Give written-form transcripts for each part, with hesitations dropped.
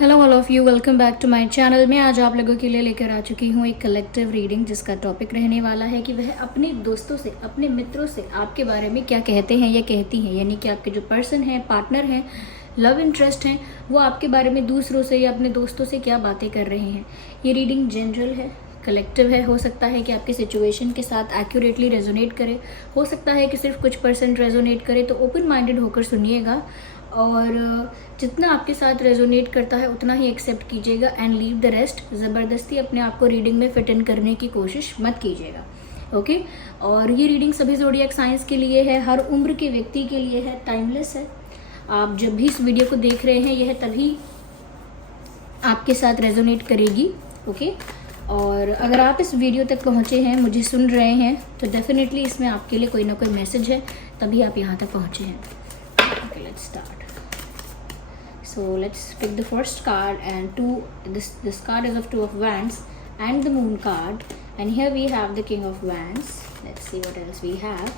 Hello all of you, welcome back to my channel. मैं आज आप लोगों के लिए लेकर आ चुकी हूँ एक कलेक्टिव रीडिंग जिसका टॉपिक रहने वाला है कि वह अपने दोस्तों से, अपने मित्रों से आपके बारे में क्या कहते हैं या कहती हैं। यानी कि आपके जो पर्सन हैं, पार्टनर हैं, लव इंटरेस्ट हैं, वो आपके बारे में दूसरों से या अपने दोस्तों से क्या बातें कर रहे हैं। ये रीडिंग जनरल है, कलेक्टिव है। हो सकता है कि आपकी सिचुएशन के साथ एक्यूरेटली रेजोनेट करे, हो सकता है कि सिर्फ कुछ परसेंट रेजोनेट करे। तो ओपन माइंडेड होकर सुनिएगा और जितना आपके साथ रेजोनेट करता है उतना ही एक्सेप्ट कीजिएगा एंड लीव द रेस्ट। ज़बरदस्ती अपने आप को रीडिंग में फिट इन करने की कोशिश मत कीजिएगा, ओके। और ये रीडिंग सभी ज़ोडिएक साइंस के लिए है, हर उम्र के व्यक्ति के लिए है, टाइमलेस है। आप जब भी इस वीडियो को देख रहे हैं यह तभी आपके साथ रेजोनेट करेगी, ओके। और अगर आप इस वीडियो तक पहुँचे हैं, मुझे सुन रहे हैं, तो डेफिनेटली इसमें आपके लिए कोई ना कोई मैसेज है, तभी आप यहाँ तक पहुँचे हैं। Okay, let's start. So let's pick the first card, and this card is of Two of Wands and the Moon card, and here we have the King of Wands. Let's see what else we have.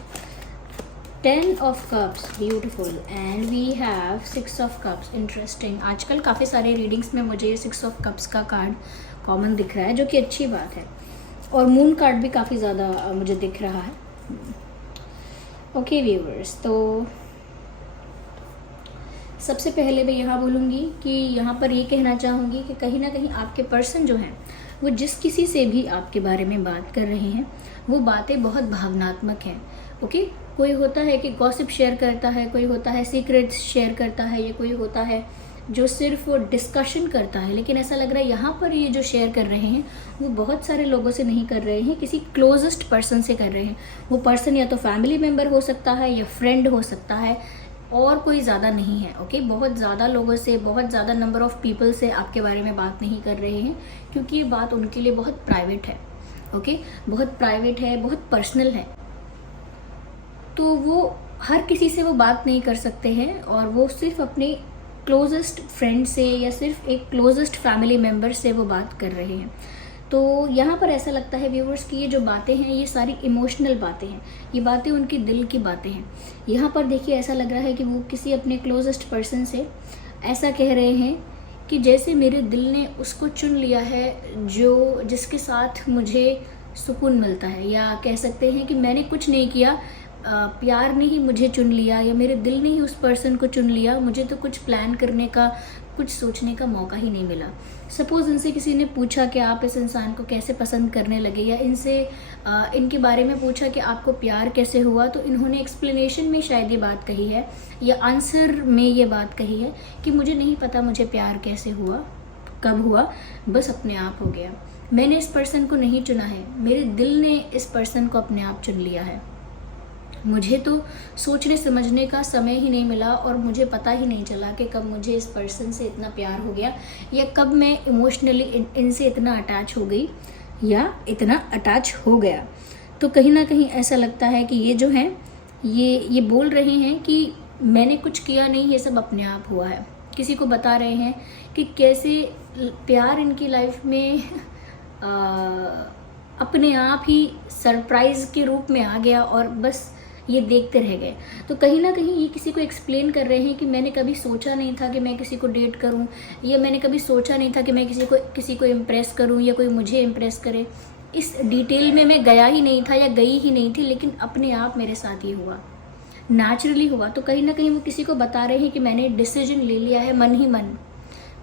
10 of Cups, beautiful, and we have 6 of Cups, interesting. आजकल काफ़ी सारे readings में मुझे 6 of Cups का card common दिख रहा है, जो कि अच्छी बात है। और मून कार्ड भी काफ़ी ज़्यादा मुझे दिख रहा है। ओके व्यूवर्स, तो सबसे पहले मैं यहाँ बोलूँगी कि यहाँ पर ये कहना चाहूँगी कि कहीं ना कहीं आपके पर्सन जो हैं वो जिस किसी से भी आपके बारे में बात कर रहे हैं वो बातें बहुत भावनात्मक हैं, ओके। कोई होता है कि गॉसिप शेयर करता है, कोई होता है सीक्रेट्स शेयर करता है, या कोई होता है जो सिर्फ वो डिस्कशन करता है। लेकिन ऐसा लग रहा है यहाँ पर ये जो शेयर कर रहे हैं वो बहुत सारे लोगों से नहीं कर रहे हैं, किसी क्लोजेस्ट पर्सन से कर रहे हैं। वो पर्सन या तो फैमिली मेम्बर हो सकता है या फ्रेंड हो सकता है, और कोई ज़्यादा नहीं है, ओके। बहुत ज़्यादा लोगों से, बहुत ज़्यादा नंबर ऑफ़ पीपल से आपके बारे में बात नहीं कर रहे हैं, क्योंकि ये बात उनके लिए बहुत प्राइवेट है, ओके। बहुत प्राइवेट है, बहुत पर्सनल है, तो वो हर किसी से वो बात नहीं कर सकते हैं, और वो सिर्फ अपने क्लोजेस्ट फ्रेंड से या सिर्फ एक क्लोजेस्ट फैमिली मेम्बर से वो बात कर रहे हैं। तो यहाँ पर ऐसा लगता है व्यूवर्स कि ये जो बातें हैं ये सारी इमोशनल बातें हैं, ये बातें उनके दिल की बातें हैं। यहाँ पर देखिए ऐसा लग रहा है कि वो किसी अपने क्लोजेस्ट पर्सन से ऐसा कह रहे हैं कि जैसे मेरे दिल ने उसको चुन लिया है जो जिसके साथ मुझे सुकून मिलता है, या कह सकते हैं कि मैंने कुछ नहीं किया, प्यार ने ही मुझे चुन लिया, या मेरे दिल ने ही उस पर्सन को चुन लिया। मुझे तो कुछ प्लान करने का, कुछ सोचने का मौका ही नहीं मिला। सपोज़ इनसे किसी ने पूछा कि आप इस इंसान को कैसे पसंद करने लगे, या इनसे इनके बारे में पूछा कि आपको प्यार कैसे हुआ, तो इन्होंने एक्सप्लेनेशन में शायद ये बात कही है, या आंसर में ये बात कही है कि मुझे नहीं पता मुझे प्यार कैसे हुआ, कब हुआ, बस अपने आप हो गया। मैंने इस पर्सन को नहीं चुना है, मेरे दिल ने इस पर्सन को अपने आप चुन लिया है। मुझे तो सोचने समझने का समय ही नहीं मिला, और मुझे पता ही नहीं चला कि कब मुझे इस पर्सन से इतना प्यार हो गया, या कब मैं इमोशनली इनसे इतना अटैच हो गई, या इतना अटैच हो गया। तो कहीं ना कहीं ऐसा लगता है कि ये जो हैं ये बोल रहे हैं कि मैंने कुछ किया नहीं, ये सब अपने आप हुआ है। किसी को बता रहे हैं कि कैसे प्यार इनकी लाइफ में अपने आप ही सरप्राइज़ के रूप में आ गया, और बस ये देखते रह गए। तो कहीं ना कहीं ये किसी को एक्सप्लेन कर रहे हैं कि मैंने कभी सोचा नहीं था कि मैं किसी को डेट करूं, या मैंने कभी सोचा नहीं था कि मैं किसी को इम्प्रेस करूं, या कोई मुझे इम्प्रेस करे। इस डिटेल में मैं गया ही नहीं था या गई ही नहीं थी, लेकिन अपने आप मेरे साथ ये हुआ, नेचुरली हुआ। तो कहीं ना कहीं वो किसी को बता रहे हैं कि मैंने डिसीजन ले लिया है, मन ही मन,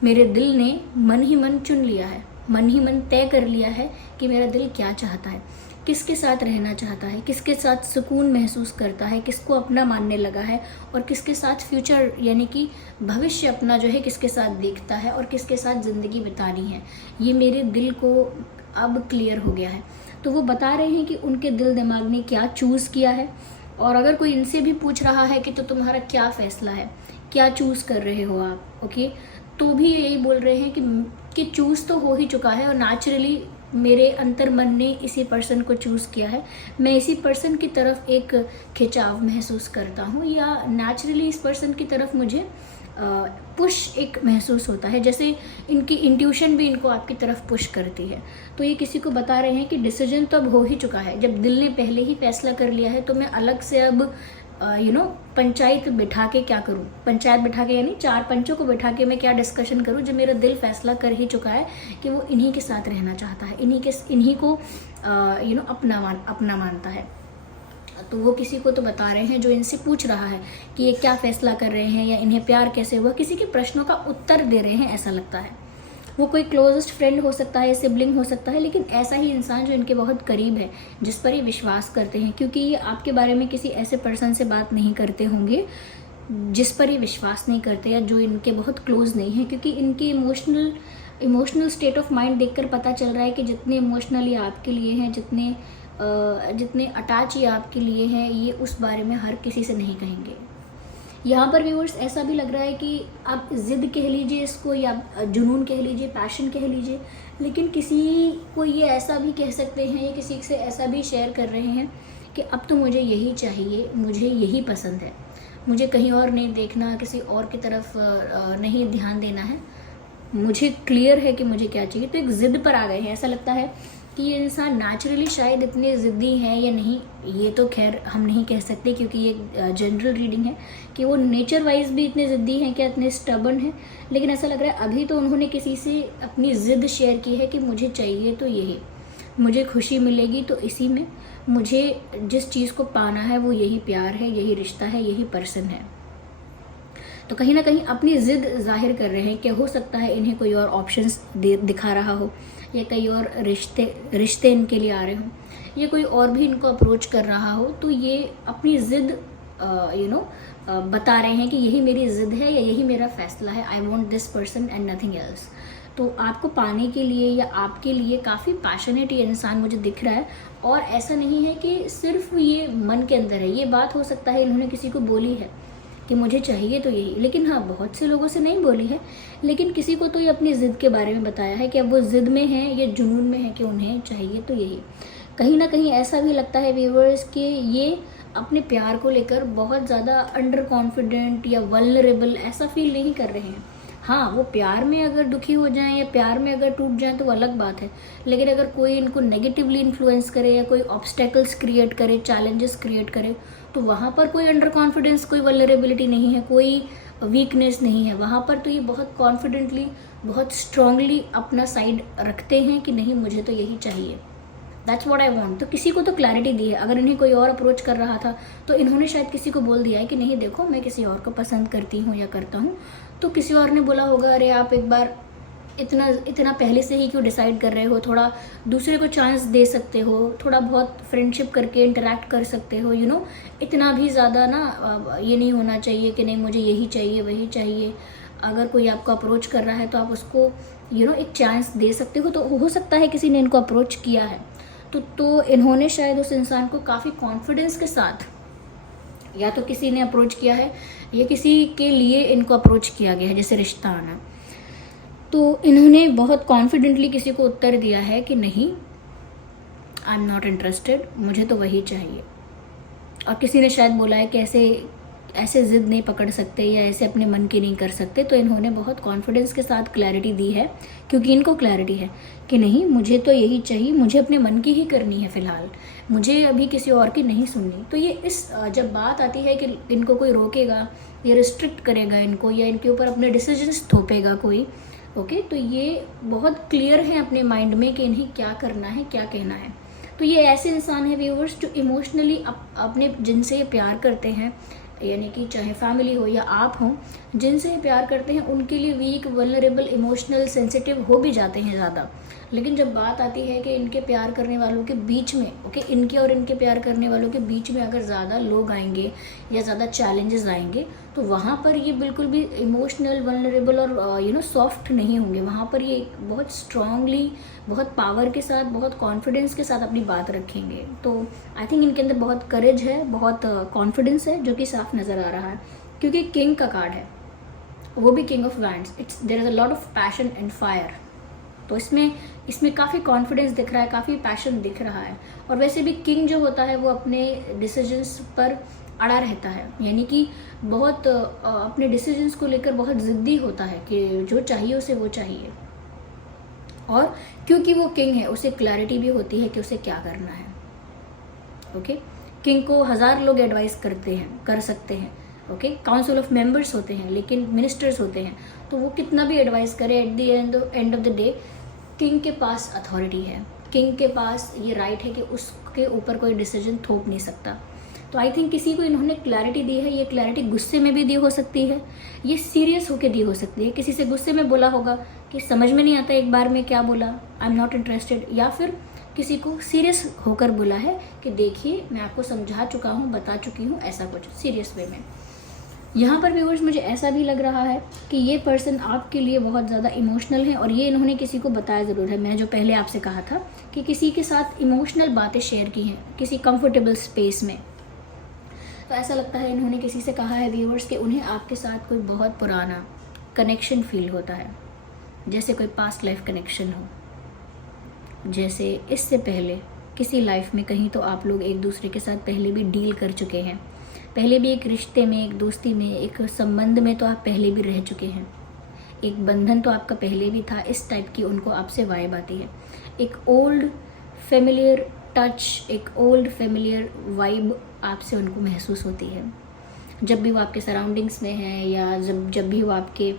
मेरे दिल ने मन ही मन चुन लिया है, मन ही मन तय कर लिया है कि मेरा दिल क्या चाहता है, किसके साथ रहना चाहता है, किसके साथ सुकून महसूस करता है, किसको अपना मानने लगा है, और किसके साथ फ्यूचर यानी कि भविष्य अपना जो है किसके साथ देखता है, और किसके साथ ज़िंदगी बितानी है। ये मेरे दिल को अब क्लियर हो गया है। तो वो बता रहे हैं कि उनके दिल दिमाग ने क्या चूज़ किया है। और अगर कोई इनसे भी पूछ रहा है कि तो तुम्हारा क्या फ़ैसला है, क्या चूज़ कर रहे हो आप, ओके, तो भी यही बोल रहे हैं कि चूज़ तो हो ही चुका है, और नेचुरली मेरे अंतर मन ने इसी पर्सन को चूज़ किया है। मैं इसी पर्सन की तरफ एक खिंचाव महसूस करता हूँ, या नेचुरली इस पर्सन की तरफ मुझे पुश एक महसूस होता है, जैसे इनकी इंट्यूशन भी इनको आपकी तरफ पुश करती है। तो ये किसी को बता रहे हैं कि डिसीजन तो अब हो ही चुका है, जब दिल ने पहले ही फैसला कर लिया है, तो मैं अलग से अब पंचायत बिठा के क्या करूं, पंचायत बिठा के यानी 4 पंचों को बिठा के मैं क्या डिस्कशन करूं, जब मेरा दिल फैसला कर ही चुका है कि वो इन्हीं के साथ रहना चाहता है, इन्हीं को अपना मानता है। तो वो किसी को तो बता रहे हैं जो इनसे पूछ रहा है कि ये क्या फैसला कर रहे हैं या इन्हें प्यार कैसे हुआ, किसी के प्रश्नों का उत्तर दे रहे हैं ऐसा लगता है। वो कोई क्लोजेस्ट फ्रेंड हो सकता है, सिबलिंग हो सकता है, लेकिन ऐसा ही इंसान जो इनके बहुत करीब है, जिस पर ये विश्वास करते हैं, क्योंकि ये आपके बारे में किसी ऐसे पर्सन से बात नहीं करते होंगे जिस पर ये विश्वास नहीं करते या जो इनके बहुत क्लोज नहीं है, क्योंकि इनकी इमोशनल स्टेट ऑफ माइंड देखकर पता चल रहा है कि जितने इमोशनली आपके लिए हैं, जितने अटैच ये आपके लिए हैं, ये उस बारे में हर किसी से नहीं कहेंगे। यहाँ पर व्यूअर्स ऐसा भी लग रहा है कि आप ज़िद कह लीजिए इसको या जुनून कह लीजिए, पैशन कह लीजिए, लेकिन किसी को ये ऐसा भी कह सकते हैं या किसी से ऐसा भी शेयर कर रहे हैं कि अब तो मुझे यही चाहिए, मुझे यही पसंद है, मुझे कहीं और नहीं देखना, किसी और की तरफ नहीं ध्यान देना है, मुझे क्लियर है कि मुझे क्या चाहिए। तो एक ज़िद पर आ गए हैं। ऐसा लगता है कि ये इंसान नेचुरली शायद इतने ज़िद्दी हैं या नहीं, ये तो खैर हम नहीं कह सकते क्योंकि ये जनरल रीडिंग है कि वो नेचर वाइज भी इतने ज़िद्दी हैं, क्या इतने स्टबर्न हैं, लेकिन ऐसा लग रहा है अभी तो उन्होंने किसी से अपनी ज़िद शेयर की है कि मुझे चाहिए तो यही, मुझे खुशी मिलेगी तो इसी में, मुझे जिस चीज़ को पाना है वो यही प्यार है, यही रिश्ता है, यही पर्सन है। तो कहीं ना कहीं अपनी ज़िद जाहिर कर रहे हैं कि हो सकता है इन्हें कोई और ऑप्शंस दिखा रहा हो या कई और रिश्ते इनके लिए आ रहे हों या कोई और भी इनको अप्रोच कर रहा हो, तो ये अपनी ज़िद बता रहे हैं कि यही मेरी ज़िद है या यही मेरा फैसला है, I want this person and nothing else. तो आपको पाने के लिए या आपके लिए काफ़ी पैशनेट ये इंसान मुझे दिख रहा है, और ऐसा नहीं है कि सिर्फ ये मन के अंदर है, ये बात हो सकता है इन्होंने किसी को बोली है कि मुझे चाहिए तो यही, लेकिन हाँ बहुत से लोगों से नहीं बोली है, लेकिन किसी को तो ये अपनी ज़िद के बारे में बताया है कि अब वो ज़िद में है, ये जुनून में है कि उन्हें चाहिए तो यही। कहीं ना कहीं ऐसा भी लगता है व्यूअर्स कि ये अपने प्यार को लेकर बहुत ज़्यादा अंडर कॉन्फिडेंट या वल्नरेबल ऐसा फील नहीं कर रहे हैं। हाँ, वो प्यार में अगर दुखी हो जाएं या प्यार में अगर टूट जाएं तो वो अलग बात है, लेकिन अगर कोई इनको नेगेटिवली इन्फ्लुएंस करे या कोई ऑब्स्टेकल्स क्रिएट करे, चैलेंजेस क्रिएट करे, तो वहाँ पर कोई अंडर कॉन्फिडेंस, कोई वल्नरेबिलिटी नहीं है, कोई वीकनेस नहीं है। वहाँ पर तो ये बहुत कॉन्फिडेंटली, बहुत स्ट्रांगली अपना साइड रखते हैं कि नहीं मुझे तो यही चाहिए, दैट्स व्हाट आई वांट। तो किसी को तो क्लैरिटी दी है। अगर इन्हें कोई और अप्रोच कर रहा था तो इन्होंने शायद किसी को बोल दिया है कि नहीं देखो मैं किसी और को पसंद करती हूँ या करता हूँ, तो किसी और ने बोला होगा अरे आप एक बार इतना पहले से ही क्यों डिसाइड कर रहे हो, थोड़ा दूसरे को चांस दे सकते हो, थोड़ा बहुत फ्रेंडशिप करके इंटरेक्ट कर सकते हो, इतना भी ज़्यादा ना ये नहीं होना चाहिए कि नहीं मुझे यही चाहिए वही चाहिए। अगर कोई आपको अप्रोच कर रहा है तो आप उसको एक चांस दे सकते हो। तो हो सकता है किसी ने इनको अप्रोच किया है तो इन्होंने शायद उस इंसान को काफ़ी कॉन्फिडेंस के साथ, या तो किसी ने अप्रोच किया है या किसी के लिए इनको अप्रोच किया गया है, जैसे रिश्ता आना, तो इन्होंने बहुत कॉन्फिडेंटली किसी को उत्तर दिया है कि नहीं आई एम नॉट इंटरेस्टेड, मुझे तो वही चाहिए। और किसी ने शायद बोला है कि ऐसे ज़िद नहीं पकड़ सकते या ऐसे अपने मन की नहीं कर सकते, तो इन्होंने बहुत कॉन्फिडेंस के साथ क्लैरिटी दी है, क्योंकि इनको क्लैरिटी है कि नहीं मुझे तो यही चाहिए, मुझे अपने मन की ही करनी है फ़िलहाल, मुझे अभी किसी और की नहीं सुननी। तो ये जब बात आती है कि इनको कोई रोकेगा या रिस्ट्रिक्ट करेगा इनको या इनके ऊपर अपने डिसीजंस थोपेगा कोई, ओके, तो ये बहुत क्लियर है अपने माइंड में कि इन्हें क्या करना है, क्या कहना है। तो ये ऐसे इंसान है व्यूअर्स जो इमोशनली अपने जिनसे प्यार करते हैं, यानी कि चाहे फैमिली हो या आप हो, जिनसे प्यार करते हैं उनके लिए वीक, वल्नरेबल, इमोशनल, सेंसिटिव हो भी जाते हैं ज़्यादा। लेकिन जब बात आती है कि इनके प्यार करने वालों के बीच में, ओके, इनके और इनके प्यार करने वालों के बीच में अगर ज़्यादा लोग आएंगे या ज़्यादा चैलेंजेस आएंगे, तो वहाँ पर ये बिल्कुल भी इमोशनल, वल्नरेबल और सॉफ्ट नहीं होंगे। वहाँ पर ये बहुत स्ट्रांगली, बहुत पावर के साथ, बहुत कॉन्फिडेंस के साथ अपनी बात रखेंगे। तो आई थिंक इनके अंदर बहुत करेज है, बहुत कॉन्फिडेंस है, जो कि साफ नज़र आ रहा है, क्योंकि किंग का कार्ड है, वो भी king of wands. There is a lot of passion and fire. तो इसमें काफ़ी कॉन्फिडेंस दिख रहा है, काफ़ी पैशन दिख रहा है। और वैसे भी किंग जो होता है वो अपने डिसीजंस पर अड़ा रहता है, यानी कि बहुत अपने डिसीजंस को लेकर बहुत ज़िद्दी होता है कि जो चाहिए उसे वो चाहिए। और क्योंकि वो किंग है उसे क्लैरिटी भी होती है कि उसे क्या करना है, ओके। किंग को 1000 लोग एडवाइस कर सकते हैं, ओके, काउंसिल ऑफ मेंबर्स होते हैं, लेकिन मिनिस्टर्स होते हैं, तो वो कितना भी एडवाइस करे, at the end of the day king के पास अथॉरिटी है, किंग के पास ये राइट है कि उसके ऊपर कोई डिसीजन थोप नहीं सकता। तो आई थिंक किसी को इन्होंने क्लैरिटी दी है, ये क्लैरिटी गुस्से में भी दी हो सकती है, ये सीरियस होकर दी हो सकती है। किसी से गुस्से में बोला होगा कि समझ में नहीं आता एक बार में क्या बोला, आई एम नॉट इंटरेस्टेड, या फिर किसी को सीरियस होकर बोला है कि देखिए मैं आपको समझा चुका हूँ, बता चुकी हूँ, ऐसा कुछ सीरियस वे में। यहाँ पर व्यूअर्स मुझे ऐसा भी लग रहा है कि ये पर्सन आपके लिए बहुत ज़्यादा इमोशनल है, और ये इन्होंने किसी को बताया ज़रूर है। मैं जो पहले आपसे कहा था कि किसी के साथ इमोशनल बातें शेयर की हैं किसी कंफर्टेबल स्पेस में, तो ऐसा लगता है इन्होंने किसी से कहा है व्यूअर्स कि उन्हें आपके साथ कोई बहुत पुराना कनेक्शन फील होता है, जैसे कोई पास्ट लाइफ कनेक्शन हो, जैसे इससे पहले किसी लाइफ में कहीं तो आप लोग एक दूसरे के साथ पहले भी डील कर चुके हैं, पहले भी एक रिश्ते में, एक दोस्ती में, एक संबंध में तो आप पहले भी रह चुके हैं, एक बंधन तो आपका पहले भी था। इस टाइप की उनको आपसे वाइब आती है, एक ओल्ड फेमिलियर टच, एक ओल्ड फेमिलियर वाइब आपसे उनको महसूस होती है। जब भी वो आपके सराउंडिंग्स में है या जब भी वो आपके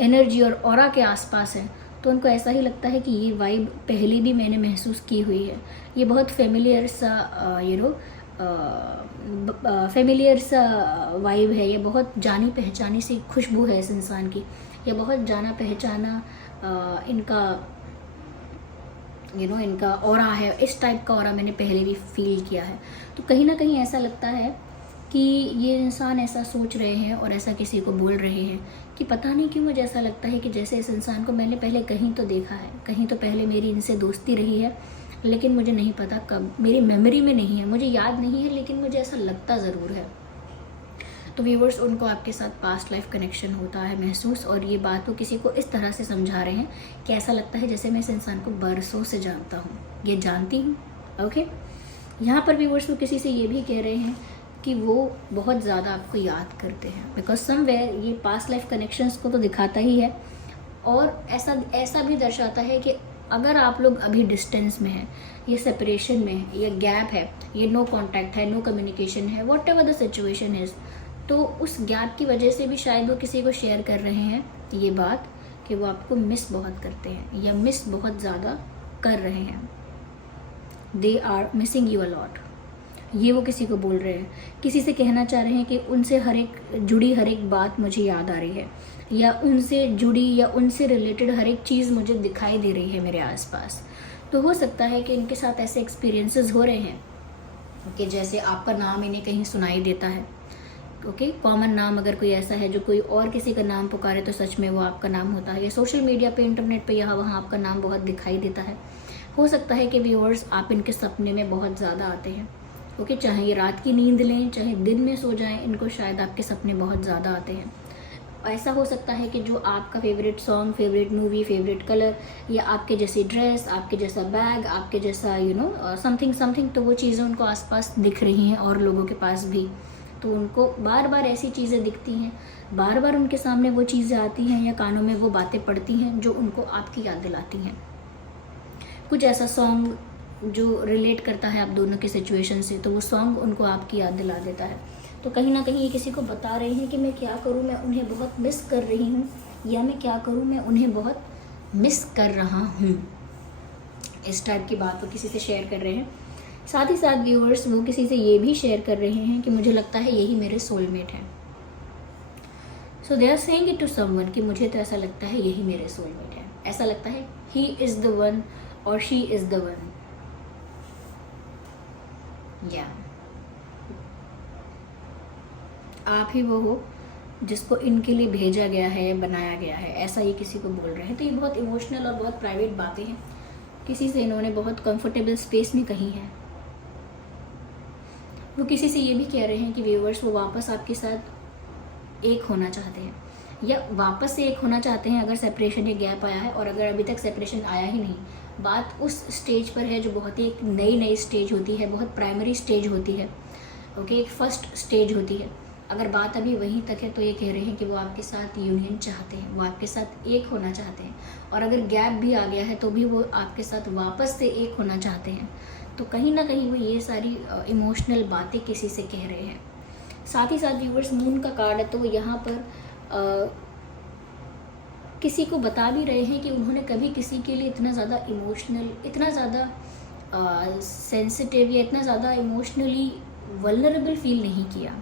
एनर्जी और ऑरा के आसपास है, तो उनको ऐसा ही लगता है कि ये वाइब पहले भी मैंने महसूस की हुई है, ये बहुत फेमिलियर सा फेमिलियर सा वाइब है, ये बहुत जानी पहचानी सी खुशबू है इस इंसान की, ये बहुत जाना पहचाना इनका इनका ऑरा है, इस टाइप का ऑरा मैंने पहले भी फील किया है। तो कहीं ना कहीं ऐसा लगता है कि ये इंसान ऐसा सोच रहे हैं और ऐसा किसी को बोल रहे हैं कि पता नहीं क्यों मुझे ऐसा लगता है कि जैसे इस इंसान को मैंने पहले कहीं तो देखा है, कहीं तो पहले मेरी इनसे दोस्ती रही है, लेकिन मुझे नहीं पता कब, मेरी मेमोरी में नहीं है, मुझे याद नहीं है, लेकिन मुझे ऐसा लगता ज़रूर है। तो व्यूवर्स, उनको आपके साथ पास्ट लाइफ कनेक्शन होता है महसूस, और ये बात वो किसी को इस तरह से समझा रहे हैं कि ऐसा लगता है जैसे मैं इस इंसान को बरसों से जानता हूँ, ये जानती हूँ, ओके। यहाँ पर व्यूवर्स वो किसी से ये भी कह रहे हैं कि वो बहुत ज़्यादा आपको याद करते हैं, बिकॉज समवेयर ये पास्ट लाइफ कनेक्शंस को तो दिखाता ही है, और ऐसा भी दर्शाता है कि अगर आप लोग अभी डिस्टेंस में हैं, ये सेपरेशन में है, ये गैप है, ये नो कांटेक्ट है, नो कम्युनिकेशन है, what ever the situation is, तो उस गैप की वजह से भी शायद वो किसी को शेयर कर रहे हैं ये बात कि वो आपको मिस बहुत करते हैं या मिस बहुत ज़्यादा कर रहे हैं, they are missing you a lot, ये वो किसी को बोल रहे हैं। किसी से कहना चाह रहे हैं कि उनसे जुड़ी हर एक बात मुझे याद आ रही है, या उनसे जुड़ी या उनसे रिलेटेड हर एक चीज़ मुझे दिखाई दे रही है मेरे आसपास। तो हो सकता है कि इनके साथ ऐसे एक्सपीरियंसेस हो रहे हैं कि जैसे आपका नाम इन्हें कहीं सुनाई देता है, ओके, कॉमन नाम अगर कोई ऐसा है जो कोई और किसी का नाम पुकारे तो सच में वो आपका नाम होता है, या सोशल मीडिया पे, इंटरनेट पे, यहाँ वहाँ आपका नाम बहुत दिखाई देता है। हो सकता है कि व्यूअर्स आप इनके सपने में बहुत ज़्यादा आते हैं, ओके, चाहे ये रात की नींद लें चाहे दिन में सो जाएं, इनको शायद आपके सपने बहुत ज़्यादा आते हैं। ऐसा हो सकता है कि जो आपका favourite song, favourite movie, favourite colour, या आपके जैसी ड्रेस, आपके जैसा बैग, आपके जैसा समथिंग, तो वो चीज़ें उनको आसपास दिख रही हैं और लोगों के पास भी, तो उनको बार बार ऐसी चीज़ें दिखती हैं, बार बार उनके सामने वो चीज़ें आती हैं या कानों में वो बातें पड़ती हैं जो उनको आपकी याद दिलाती हैं। कुछ ऐसा सॉन्ग जो रिलेट करता है आप दोनों के सिचुएशन से, तो वो सॉन्ग उनको आपकी याद दिला देता है। तो कहीं ना कहीं ये किसी को बता रहे हैं कि मैं क्या करूँ, मैं उन्हें बहुत मिस कर रही हूँ, या मैं क्या करूँ, मैं उन्हें बहुत मिस कर रहा हूँ। इस टाइप की बात वो किसी से शेयर कर रहे हैं। साथ ही साथ व्यूअर्स वो किसी से ये भी शेयर कर रहे हैं कि मुझे लगता है यही मेरे सोलमेट हैं। So they are saying it to someone कि मुझे तो ऐसा लगता है यही मेरे सोलमेट हैं, ऐसा लगता है ही इज़ द वन और शी इज़ द वन, या आप ही वो हो जिसको इनके लिए भेजा गया है, बनाया गया है, ऐसा ये किसी को बोल रहे हैं। तो ये बहुत इमोशनल और बहुत प्राइवेट बातें हैं, किसी से इन्होंने बहुत कंफर्टेबल स्पेस में कही है। वो किसी से ये भी कह रहे हैं कि व्यूअर्स वो वापस आपके साथ एक होना चाहते हैं, या वापस से एक होना चाहते हैं अगर सेपरेशन या गैप आया है, और अगर अभी तक सेपरेशन आया ही नहीं, बात उस स्टेज पर है जो बहुत ही एक नई स्टेज होती है, बहुत प्राइमरी स्टेज होती है, ओके, एक फर्स्ट स्टेज होती है। अगर बात अभी वहीं तक है तो ये कह रहे हैं कि वो आपके साथ यूनियन चाहते हैं, वो आपके साथ एक होना चाहते हैं, और अगर गैप भी आ गया है तो भी वो आपके साथ वापस से एक होना चाहते हैं। तो कहीं ना कहीं वो ये सारी इमोशनल बातें किसी से कह रहे हैं। साथ ही साथ व्यूवर्स, मून का कार्ड है, तो वो यहाँ पर किसी को बता भी रहे हैं कि उन्होंने कभी किसी के लिए इतना ज़्यादा इमोशनल, इतना ज़्यादा सेंसिटिव या इतना ज़्यादा इमोशनली वल्नरेबल फील नहीं किया।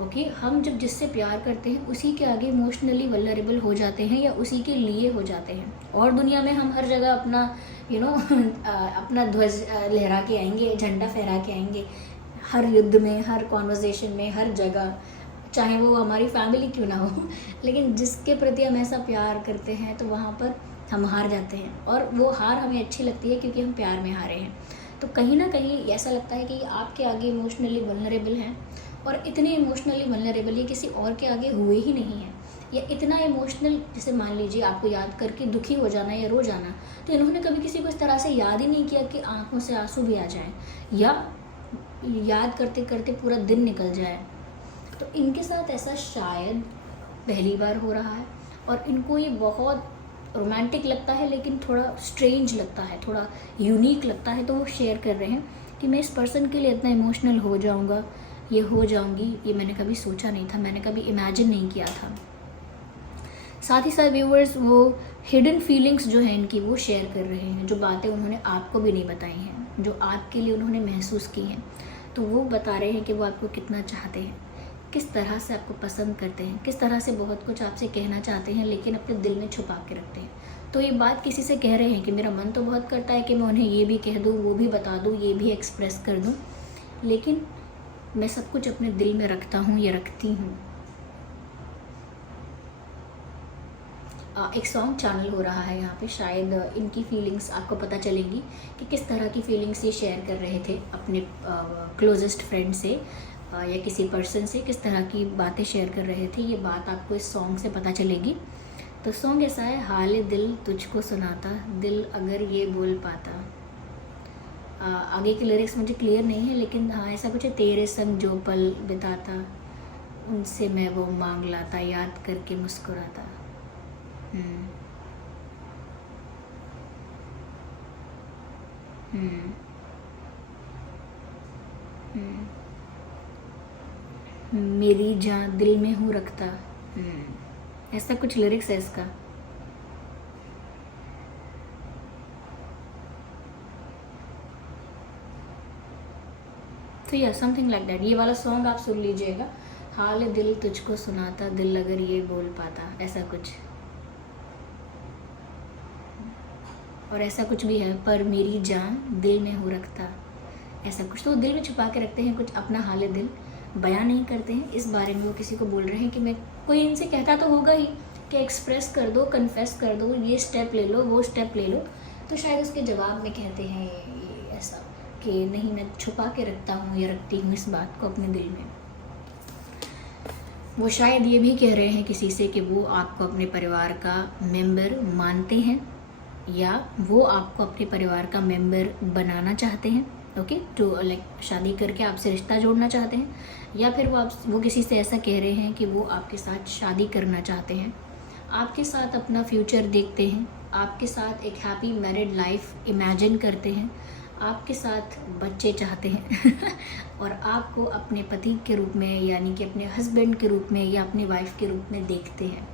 ओके, हम जब जिससे प्यार करते हैं उसी के आगे इमोशनली वल्नरेबल हो जाते हैं या उसी के लिए हो जाते हैं। और दुनिया में हम हर जगह अपना अपना ध्वज लहरा के आएंगे, झंडा फहरा के आएंगे, हर युद्ध में, हर कॉन्वर्जेशन में, हर जगह, चाहे वो हमारी फैमिली क्यों ना हो। लेकिन जिसके प्रति हम ऐसा प्यार करते हैं तो वहाँ पर हम हार जाते हैं, और वो हार हमें अच्छी लगती है क्योंकि हम प्यार में हारे हैं। तो कहीं ना कहीं ऐसा लगता है कि आपके आगे इमोशनली वल्नरेबल हैं, और इतने इमोशनली वल्नरेबल ये किसी और के आगे हुए ही नहीं हैं। या इतना इमोशनल, जैसे मान लीजिए आपको याद करके दुखी हो जाना या रो जाना, तो इन्होंने कभी किसी को इस तरह से याद ही नहीं किया कि आंखों से आंसू भी आ जाएं या याद करते करते पूरा दिन निकल जाए। तो इनके साथ ऐसा शायद पहली बार हो रहा है, और इनको ये बहुत रोमांटिक लगता है, लेकिन थोड़ा स्ट्रेंज लगता है, थोड़ा यूनिक लगता है। तो वो शेयर कर रहे हैं कि मैं इस पर्सन के लिए इतना इमोशनल हो जाऊंगा, ये हो जाऊंगी, ये मैंने कभी सोचा नहीं था, मैंने कभी इमेजिन नहीं किया था। साथ ही साथ व्यूअर्स, वो हिडन फीलिंग्स जो हैं इनकी, वो शेयर कर रहे हैं, जो बातें उन्होंने आपको भी नहीं बताई हैं, जो आपके लिए उन्होंने महसूस की हैं। तो वो बता रहे हैं कि वो आपको कितना चाहते हैं, किस तरह से आपको पसंद करते हैं, किस तरह से बहुत कुछ आपसे कहना चाहते हैं, लेकिन अपने दिल में छुपा के रखते हैं। तो ये बात किसी से कह रहे हैं कि मेरा मन तो बहुत करता है कि मैं उन्हें ये भी कह दूँ, वो भी बता दूँ, ये भी एक्सप्रेस कर दूँ, लेकिन मैं सब कुछ अपने दिल में रखता हूँ या रखती हूँ। एक सॉन्ग चैनल हो रहा है यहाँ पे, शायद इनकी फीलिंग्स आपको पता चलेंगी कि किस तरह की फीलिंग्स ये शेयर कर रहे थे अपने क्लोजेस्ट फ्रेंड से या किसी पर्सन से, किस तरह की बातें शेयर कर रहे थे। ये बात आपको इस सॉन्ग से पता चलेगी। तो सॉन्ग ऐसा है, हाल दिल तुझको सुनाता, दिल अगर ये बोल पाता। आगे के लिरिक्स मुझे क्लियर नहीं है, लेकिन हाँ ऐसा कुछ है, तेरे संग जो पल बिताता, उनसे मैं वो मांग लाता, याद करके मुस्कुराता। मेरी जान दिल में हूँ रखता, ऐसा कुछ लिरिक्स है इसका। तो या समथिंग लाइक दैट। ये वाला सॉन्ग आप सुन लीजिएगा, हाल दिल तुझको सुनाता, दिल अगर ये बोल पाता, ऐसा कुछ। और ऐसा कुछ भी है, पर मेरी जान दिल में हो रखता, ऐसा कुछ। तो दिल में छुपा के रखते हैं, कुछ अपना हाल दिल बयां नहीं करते हैं। इस बारे में वो किसी को बोल रहे हैं कि मैं, कोई इनसे कहता तो होगा ही कि एक्सप्रेस कर दो, कन्फेस कर दो, ये स्टेप ले लो, वो स्टेप ले लो। तो शायद उसके जवाब में कहते हैं ये ऐसा कि नहीं, मैं छुपा के रखता हूँ या रखती हूँ इस बात को अपने दिल में। वो शायद ये भी कह रहे हैं किसी से कि वो आपको अपने परिवार का मेंबर मानते हैं, या वो आपको अपने परिवार का मेंबर बनाना चाहते हैं। ओके, तो लाइक शादी करके आपसे रिश्ता जोड़ना चाहते हैं, या फिर वो किसी से ऐसा कह रहे हैं कि वो आपके साथ शादी करना चाहते हैं, आपके साथ अपना फ्यूचर देखते हैं, आपके साथ एक हैप्पी मैरिड लाइफ इमेजिन करते हैं, आपके साथ बच्चे चाहते हैं और आपको अपने पति के रूप में, यानी कि अपने हस्बैंड के रूप में या अपनी वाइफ के रूप में देखते हैं।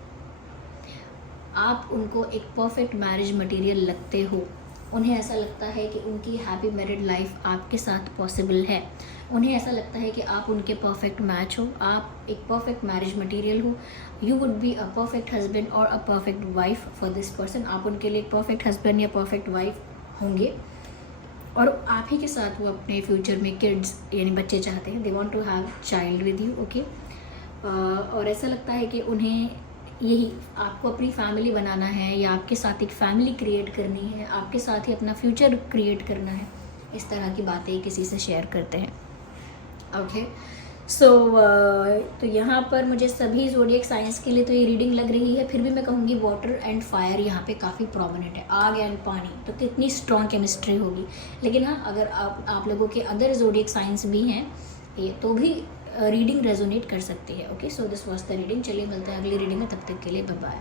आप उनको एक परफेक्ट मैरिज मटेरियल लगते हो। उन्हें ऐसा लगता है कि उनकी हैप्पी मैरिड लाइफ आपके साथ पॉसिबल है। उन्हें ऐसा लगता है कि आप उनके परफेक्ट मैच हो, आप एक परफेक्ट मैरिज मटेरियल हो। You would be a perfect husband और a perfect wife for this person. आप उनके लिए एक परफेक्ट हस्बैंड या परफेक्ट वाइफ होंगे, और आप ही के साथ वो अपने फ्यूचर में किड्स यानी बच्चे चाहते हैं। They want to have child with you. Okay, और ऐसा लगता है कि उन्हें यही आपको अपनी फैमिली बनाना है, या आपके साथ एक फैमिली क्रिएट करनी है, आपके साथ ही अपना फ्यूचर क्रिएट करना है। इस तरह की बातें किसी से शेयर करते हैं। ओके, सो तो यहाँ पर मुझे सभी ज़ोडिएक साइंस के लिए तो ये रीडिंग लग रही है। फिर भी मैं कहूँगी वाटर एंड फायर यहाँ पे काफ़ी प्रोमिनेंट है, आग एंड पानी, तो कितनी स्ट्रॉन्ग केमिस्ट्री होगी। लेकिन हाँ, अगर आप लोगों के अदर ज़ोडिएक साइंस भी हैं ये, तो भी रीडिंग रेजोनेट कर सकती है। Okay, so this was the reading. चलिए मिलते हैं अगली रीडिंग में, तब तक के लिए बाय बाय।